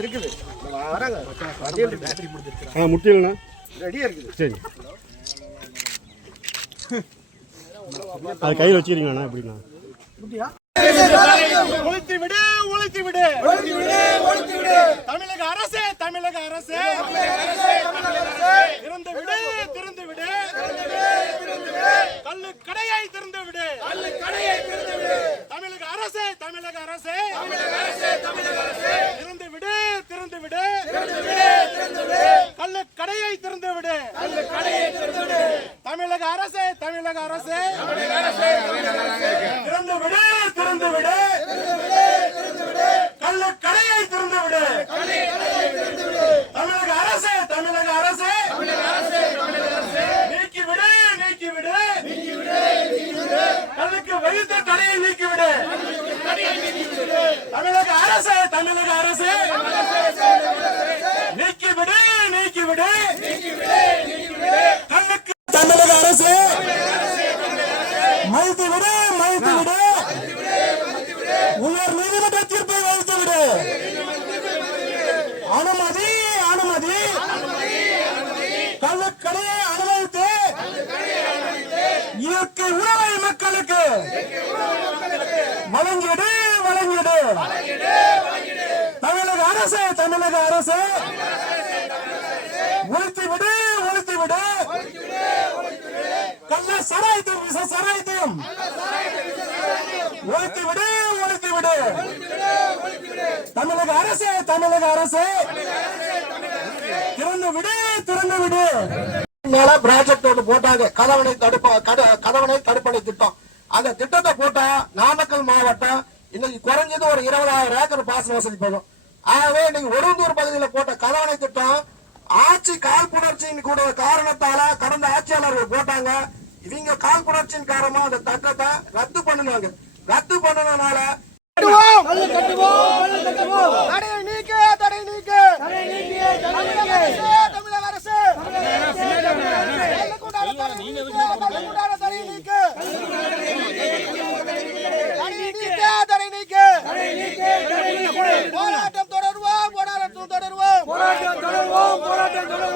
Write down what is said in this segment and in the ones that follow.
இருக்குது. வராங்க முட்டியல்ண்ணா ரெடியா இருக்குது. சரி, அது கையில் வச்சுக்கிறீங்கண்ணா எப்படிண்ணா? ஒழித்து விடு, ஒழித்து விடு, தமிழக அரசே, தமிழக அரசே, திறந்து விடு, திறந்து விடு, கள்ளு கடையை திறந்து விடு, தமிழக அரசே, தமிழக அரசே, திறந்து விடு, திறந்து விடு, கள்ளு கடையை திறந்து விடு, தமிழக அரசே, தமிழக அரசே, திறந்து விடு, திறந்து விடு, கள்ளு கடையை திறந்து விடு, தமிழக அரசே, தமிழக அரசே, நீக்கி விடு, நீக்கி விடு, கள்ளுக்கு வைத்த தடையை நீக்கி விடு, தமிழக அரசே, தமிழக அரசே, நீக்கி விடு, நீக்கி விடு, கள்ளுக்கு தமிழக அரசே, மறுத்து விடு, மறுத்து விடு, உயர் நீதிமன்ற தீர்ப்பை வைத்து விடு, அனுமதி, அனுமதி, கள்ளுக்கடையை அனுமதித்து இயற்கை உணவை மக்களுக்கு வழங்கிடு, வழங்கிடு, தமிழக அரசு, தமிழக அரசு, ஒழித்து விடு, ஒழித்து விடு, கள்ள சராய்த்தும் விச சராய்த்தும் ஒழித்து விடு, ஒழித்து விடு, தமிழக அரசு, தமிழக அரசு, திறந்து விடு, திறந்து விடு. ப்ராஜெக்ட் ஒன்று போட்டாங்க, கதவணை தடுப்பணை திட்டம். அந்த திட்டத்தை போட்டா நாமக்கல் மாவட்டம் இன்னைக்கு குறைஞ்சது ஒரு 20,000 ஏக்கர் பாசன வசதி போகும். ஆகவே இன்னைக்கு ஒருந்தூர் பகுதியில் போட்ட கதவணை திட்டம் ஆட்சி காழ்ப்புணர்ச்சியின் கூட காரணத்தால கடந்த ஆட்சியாளர்கள் போட்டாங்க. இவங்க காழ்ப்புணர்ச்சியின் காரணமா அந்த திட்டத்தை ரத்து பண்ணுனாங்க. ரத்து பண்ணனால தடை நீக்க, தடை நீக்க, தமிழக அரசு, போராட்டம் தொடருவோம், போராட்டம் தொடருவோம்,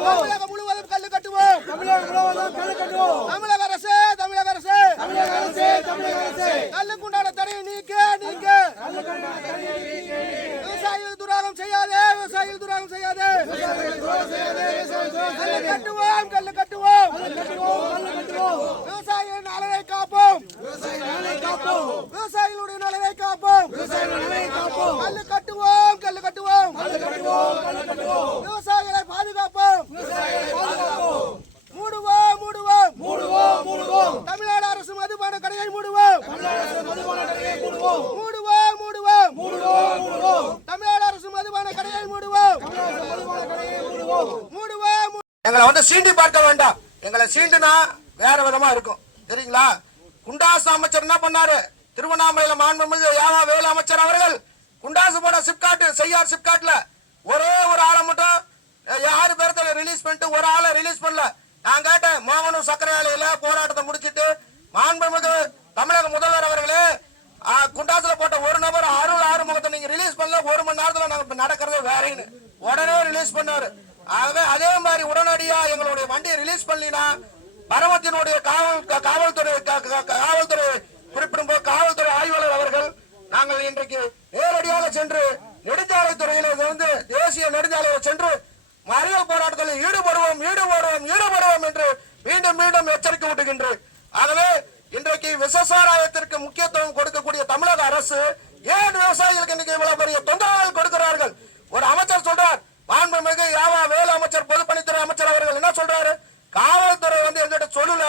தமிழகம் முழுவதும் கல்லு கட்டுவோம், தமிழக அரசு, தமிழக அரசு, கல்லுக்குண்டான தடையை நீக்க, நீக்க, விவசாயிகள் துரோகம் செய்யாதே, விவசாயிகள் துரோகம் செய்யாதே, கல்லு கட்டுவோம், கல்லு கட்டுவோம், விவசாயிகளின் நலனை காப்போம், விவசாயிகளுடைய நலனை காப்போம், கல்லு கட்டுவோம், கல்லு கட்டுவோம், விவசாயிகளை பாதுகாப்போம், மூடுவோம், மூடுவோம், மூடுவோம், தமிழ்நாடு அரசு மதுபான கடையை மூடுவோம், மூடுவோம், மூடுவோம், தமிழ்நாடு அரசு மதுபான கடையை மூடுவோம், மூடுவோம். எங்களை சீண்டி பார்க்க வேண்டாம். எங்களை சீண்டுனா வேற விதமா இருக்கும், தெரியுங்களா? குண்டாசு அமைச்சர் என்ன பண்ணாரு? திருவண்ணாமலையில மாண்புமிகு யாவா வேலு அமைச்சர் அவர்கள் குண்டாசு போட சிப்காட் செய்யார் சிப்காட்ல ஒரே ஒரு ஆளை மட்டும் 6 பேர்த்த ரிலீஸ் பண்ணிட்டு ஒரு ஆளை ரிலீஸ் பண்ணல. நான் கேட்டேன், மோகனூர் சக்கரை ஆலையில போராட்டத்தை முடிச்சிட்டு மாண்புமிகு தமிழக முதல்வர் அவர்களே, குண்டாசுல போட்ட ஒரு நபர் அருள் ஆறுமுகத்தை நீங்க ரிலீஸ் பண்ணல, 1 மணி நேரத்துல நாங்க நடக்கிறதே வேறேன்னு உடனே ரிலீஸ் பண்ணாரு. ஆகவே அதே மாதிரி உடனடியா எங்களுடைய வண்டியை ரிலீஸ் பண்ணினா பரமத்தினுடைய காவல்துறை குறிப்பிடும் காவல்துறை ஆய்வாளர் அவர்கள் நாங்கள் இன்றைக்கு நேரடியாக சென்று நெடுஞ்சாலைத்துறையில தேசிய நெடுஞ்சாலையில் சென்று மறியல் போராட்டத்தில் ஈடுபடுவோம், ஈடுபடுவோம், ஈடுபடுவோம் என்று மீண்டும் மீண்டும் எச்சரிக்கை விட்டுகின்றேன். ஆகவே இன்றைக்கு விவசாயத்திற்கு முக்கியத்துவம் கொடுக்கக்கூடிய தமிழக அரசு ஏன் விவசாயிகளுக்கு இன்னைக்கு இவ்வளவு பெரிய தொந்தரவுகள் கொடுக்கிறார்கள்? ஒரு அமைச்சர் சொல்றார், மாண்புமிகு யாவா வேலு அமைச்சர், பொதுப்பணித்துறை அமைச்சர் அவர்கள் என்ன சொல்றாரு? காவல்துறை எங்கிட்ட சொல்லல,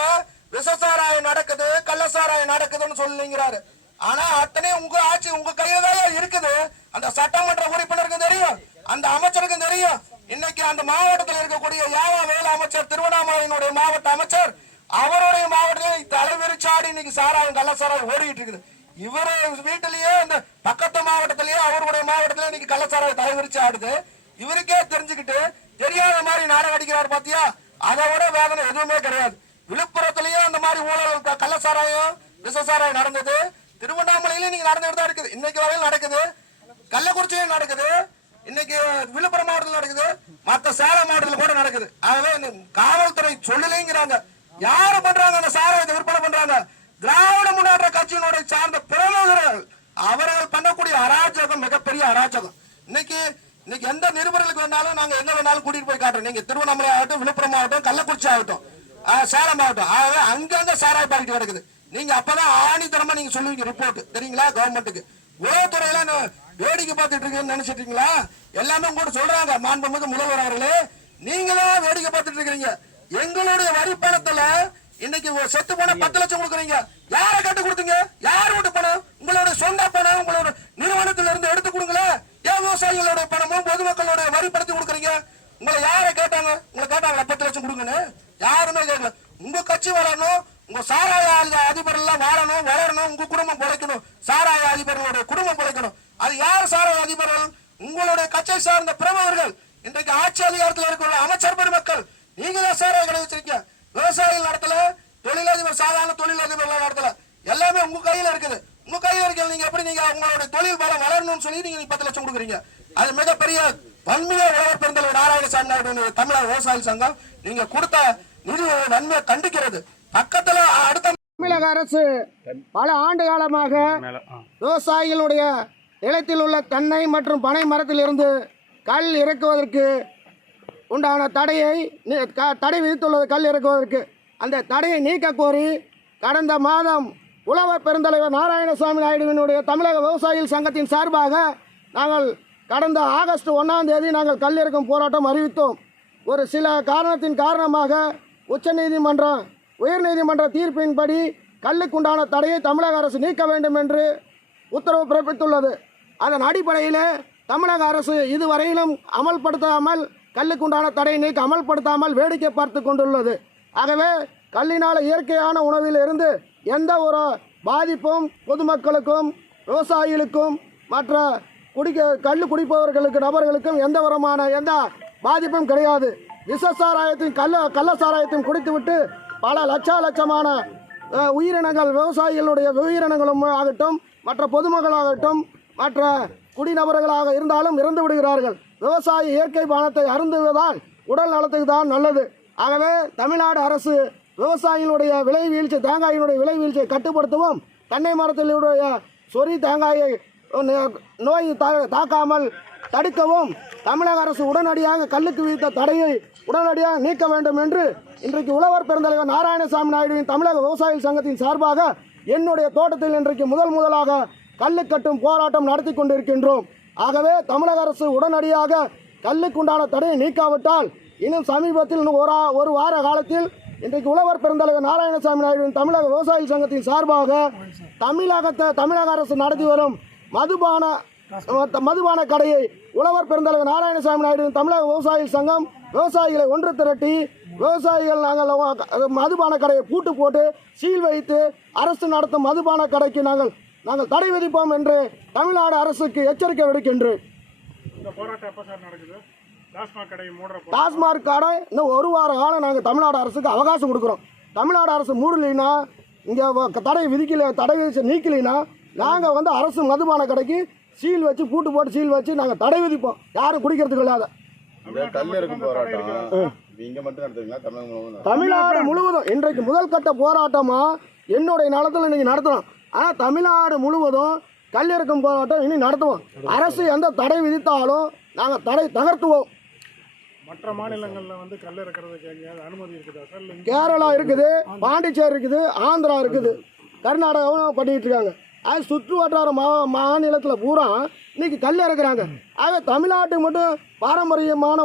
விசசாராயம் நடக்குது, கள்ளசாராயம் நடக்குதுன்னு சொல்லுங்கிறாரு. ஆனா அத்தனை உங்க ஆட்சி உங்க கையில்தான் இருக்குது. அந்த சட்டமன்ற உறுப்பினருக்கும் தெரியும், அந்த அமைச்சருக்கும் தெரியும். இன்னைக்கு அந்த மாவட்டத்தில் இருக்கக்கூடிய யாவா வேலு அமைச்சர், திருவண்ணாமலையினுடைய மாவட்ட அமைச்சர், அவருடைய மாவட்டத்தில் தலைவிரிச்சாடி இன்னைக்கு சாராயம் கள்ளசாராயம் ஓடிட்டு இருக்குது. இவரு வீட்டிலேயே அந்த பக்கத்து மாவட்டத்திலேயே அவருடைய மாவட்டத்திலே இன்னைக்கு கள்ளசாராயம் தலைவிரிச்சு ஆடுது. இவருக்கே தெரிஞ்சுக்கிட்டு தெரியாத மாதிரி நாடகம் அடிக்கிறார் பாத்தியா? அதை விட வேதனை எதுவுமே கிடையாது. விழுப்புரத்திலேயே அந்த மாதிரி ஊழல் கள்ளசாராயம் விசசாராயம் நடந்தது. திருவண்ணாமலையில நீங்க நடந்துட்டு தான் இருக்குது, இன்னைக்கு வரையில் நடக்குது. கள்ளக்குறிச்சியிலும் நடக்குது, இன்னைக்கு விழுப்புரம் மாவட்டத்தில் நடக்குது, மற்ற சேலம் மாவட்டத்தில் கூட நடக்குது. ஆகவே காவல்துறை சொல்லலைங்கிறாங்க. யாரு பண்றாங்க அந்த சாராயத்தை விற்பனை பண்றாங்க? திராவிட முன்னேற்ற கட்சியினுடைய சார்ந்த பிரமுகர்கள். அவர்கள் பண்ணக்கூடிய அராஜகம் மிகப்பெரிய அராஜகம். இன்னைக்கு எந்த நிருபர்களுக்கு வேணாலும் நாங்க எங்க வேணாலும் கூட்டிட்டு போய் காட்டுறோம். நீங்க திருவண்ணாமலை ஆகட்டும், விழுப்புரம் ஆகட்டும், கள்ளக்குறிச்சி ஆகட்டும், சேலம் ஆகட்டும், ஆகவே அங்கங்க சாராய பாக்கெட் கிடக்குது. நீங்க அப்பதான் ஆணித்தரமா நீங்க சொல்லுவீங்க ரிப்போர்ட், தெரியுங்களா? கவர்மெண்ட்டுக்கு உளவுத்துறையில வேடிக்கை பார்த்துட்டு இருக்கீங்கன்னு நினைச்சிட்டீங்களா? எல்லாமே கூட சொல்றாங்க. மாண்புமிகு முதல்வர் அவர்களே, நீங்க தான் வேடிக்கை பார்த்துட்டு இருக்கீங்க. எங்களுடைய வரி பணத்துல இன்னைக்கு செத்து போன 10 லட்சம் கொடுக்குறீங்க. யாரை கட்டு கொடுத்தீங்க? யார் வீட்டு பணம்? உங்களுடைய சொந்த பணம், உங்களோட நிறுவனத்துல இருந்து எடுத்து கொடுங்களேன். ஏன் விவசாயிகளுடைய பணமும் பொதுமக்களுடைய வரி பணத்தை கொடுக்குறீங்க? உங்களை யாரை கேட்டாங்க? உங்களை கேட்டாங்களா 10 லட்சம் கொடுங்கன்னு? யாருமே கேட்கல. உங்க கட்சி வளரணும், உங்க சாராய அதிபர் எல்லாம் வாழணும், வளரணும், உங்க குடும்பம் பிழைக்கணும், சாராய அதிபர்களுடைய குடும்பம் பிழைக்கணும். அது யார் சாராய அதிபர்கள்? உங்களுடைய கட்சியை சார்ந்த பிரமுகர்கள். இன்றைக்கு ஆட்சி அதிகாரத்தில் இருக்கிற அமைச்சர் பெருமக்கள். நீங்க தான் சாராய கடை வச்சிருக்கீங்க. விவசாயிகள் நடத்தல, தொழிலதிபர் சாதாரண தொழிலதிபர்கள் நடத்தல, எல்லாமே உங்க கையில இருக்குது. உங்க கையில இருக்க நீங்க எப்படி நீங்க உங்களுடைய தொழில் பலம் வளரணும்னு சொல்லி நீங்க 10 லட்சம் கொடுக்குறீங்க? அது மிகப்பெரிய வன்மையா உழவர் பெருந்தலைவர் நாராயணசாமி நாயுடு தமிழக விவசாய சங்கம் நீங்க கொடுத்த நிதி நன்மையை கண்டிக்கிறது. பக்கத்துல அடுத்த தமிழக அரசு பல ஆண்டு காலமாக விவசாயிகளுடைய நிலத்தில் உள்ள தென்னை மற்றும் பனை மரத்திலிருந்து கல் இறக்குவதற்கு உண்டான தடை விதித்துள்ளது. கல் இறக்குவதற்கு அந்த தடையை நீக்க கோரி கடந்த மாதம் உழவர் பெருந்தலைவர் நாராயணசாமி நாயுடுவினுடைய தமிழக விவசாயிகள் சங்கத்தின் சார்பாக நாங்கள் கடந்த ஆகஸ்ட் 1ஆம் தேதி நாங்கள் கல் இறக்கும் போராட்டம் அறிவித்தோம். ஒரு சில காரணத்தின் காரணமாக உயர்நீதிமன்ற தீர்ப்பின்படி கல்லுக்குண்டான தடையை தமிழக அரசு நீக்க வேண்டும் என்று உத்தரவு பிறப்பித்துள்ளது. அதன் அடிப்படையில் தமிழக அரசு இதுவரையிலும் அமல்படுத்தாமல் கல்லுக்குண்டான தடையை நீக்க அமல்படுத்தாமல் வேடிக்கை பார்த்து கொண்டுள்ளது. ஆகவே கல்லினால் இயற்கையான உணவில் இருந்து எந்த ஒரு பாதிப்பும் பொதுமக்களுக்கும் விவசாயிகளுக்கும் மற்ற கல் குடிப்பவர்களுக்கு நபர்களுக்கும் எந்த பாதிப்பும் கிடையாது. விஷ சாராயத்தையும் கள்ள சாராயத்தையும் குடித்துவிட்டு பல லட்சமான உயிரினங்கள், விவசாயிகளுடைய உயிரினங்களும் ஆகட்டும், மற்ற பொதுமக்களாகட்டும், மற்ற குடிநபர்களாக இருந்தாலும் இறந்து விடுகிறார்கள். விவசாயி இயற்கை பானத்தை அருந்துவதால் உடல் நலத்துக்கு தான் நல்லது. ஆகவே தமிழ்நாடு அரசு விவசாயிகளுடைய தேங்காயினுடைய விலை வீழ்ச்சியை கட்டுப்படுத்தவும், தென்னை மரத்தினுடைய சொறி தேங்காயை நோய் தாக்காமல் தடுக்கவும் தமிழக அரசு உடனடியாக கல்லுக்கு விதித்த தடையை உடனடியாக நீக்க வேண்டும் என்று இன்றைக்கு உழவர் பெருந்தலைவர் நாராயணசாமி நாயுடுவின் தமிழக விவசாயிகள் சங்கத்தின் சார்பாக என்னுடைய தோட்டத்தில் இன்றைக்கு முதலாக கல்லு கட்டும் போராட்டம் நடத்தி கொண்டிருக்கின்றோம். ஆகவே தமிழக அரசு உடனடியாக கல்லுக்குண்டான தடையை நீக்காவிட்டால் இன்னும் சமீபத்தில் ஒரு வார காலத்தில் இன்றைக்கு உழவர் பெருந்தலைவர் நாராயணசாமி நாயுடுவின் தமிழக விவசாயிகள் சங்கத்தின் சார்பாக தமிழக அரசு நடத்தி வரும் மதுபான கடையை உழவர் பெருந்தலைவர் நாராயணசாமி நாயுடுவின் தமிழக விவசாயிகள் சங்கம் விவசாயிகளை ஒன்று திரட்டி விவசாயிகள் நாங்கள் மதுபான கடையை பூட்டு போட்டு சீல் வைத்து அரசு நடத்தும் மதுபான கடைக்கு நாங்கள் தடை விதிப்போம் என்று தமிழ்நாடு அரசுக்கு எச்சரிக்கை விடுக்கின்றேன். டாஸ்மாக் கடை இன்னும் ஒரு வார காலம் நாங்கள் தமிழ்நாடு அரசுக்கு அவகாசம் கொடுக்குறோம். தமிழ்நாடு அரசு மூடலைன்னா, இங்கே தடை விதிச்சு நீக்கலைன்னா நாங்கள் அரசு மதுபான கடைக்கு சீல் வச்சு பூட்டு போட்டு சீல் வச்சு நாங்கள் தடை விதிப்போம். யாரும் குடிக்கிறதுக்கு இல்லாத. தமிழ்நாடு முழுவதும் இன்றைக்கு முதல் கட்ட போராட்டமா என்னுடைய நிலத்தில் இன்னைக்கு நடத்துறோம். ஆனால் தமிழ்நாடு முழுவதும் கல் இறக்கும் போராட்டம் இனி நடத்துவோம். அரசு எந்த தடை விதித்தாலும் நாங்கள் தடை தகர்த்துவோம். மற்ற மாநிலங்களில் கல் இறக்கிறதுக்கு அனுமதி இருக்குதா சார்? கேரளா இருக்குது, பாண்டிச்சேரி இருக்குது, ஆந்திரா இருக்குது, கர்நாடகாவும் பண்ணிட்டு இருக்காங்க. அது சுற்று வட்டார மாநிலத்தில் பூரா இன்னைக்கு கல் இறக்குறாங்க. ஆக தமிழ்நாட்டுக்கு மட்டும் பாரம்பரியமான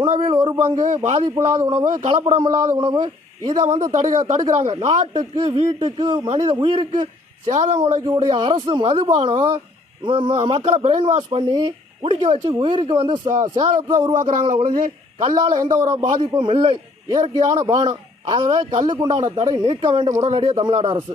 உணவில் ஒரு பங்கு, பாதிப்பில்லாத உணவு, கலப்படம் இல்லாத உணவு, இதை தடுக்கிறாங்க. நாட்டுக்கு, வீட்டுக்கு, மனித உயிருக்கு சேதம் உழைக்கக்கூடிய அரசு மதுபானம் மக்களை பிரெயின் வாஷ் பண்ணி குடிக்க வச்சு உயிருக்கு சேதத்தை உருவாக்குறாங்களே ஒழிஞ்சு கல்லால் எந்த ஒரு பாதிப்பும் இல்லை. இயற்கையான பானம். ஆகவே கல்லுக்குண்டான தடை நீக்க வேண்டும் உடனடியாக தமிழ்நாடு அரசு.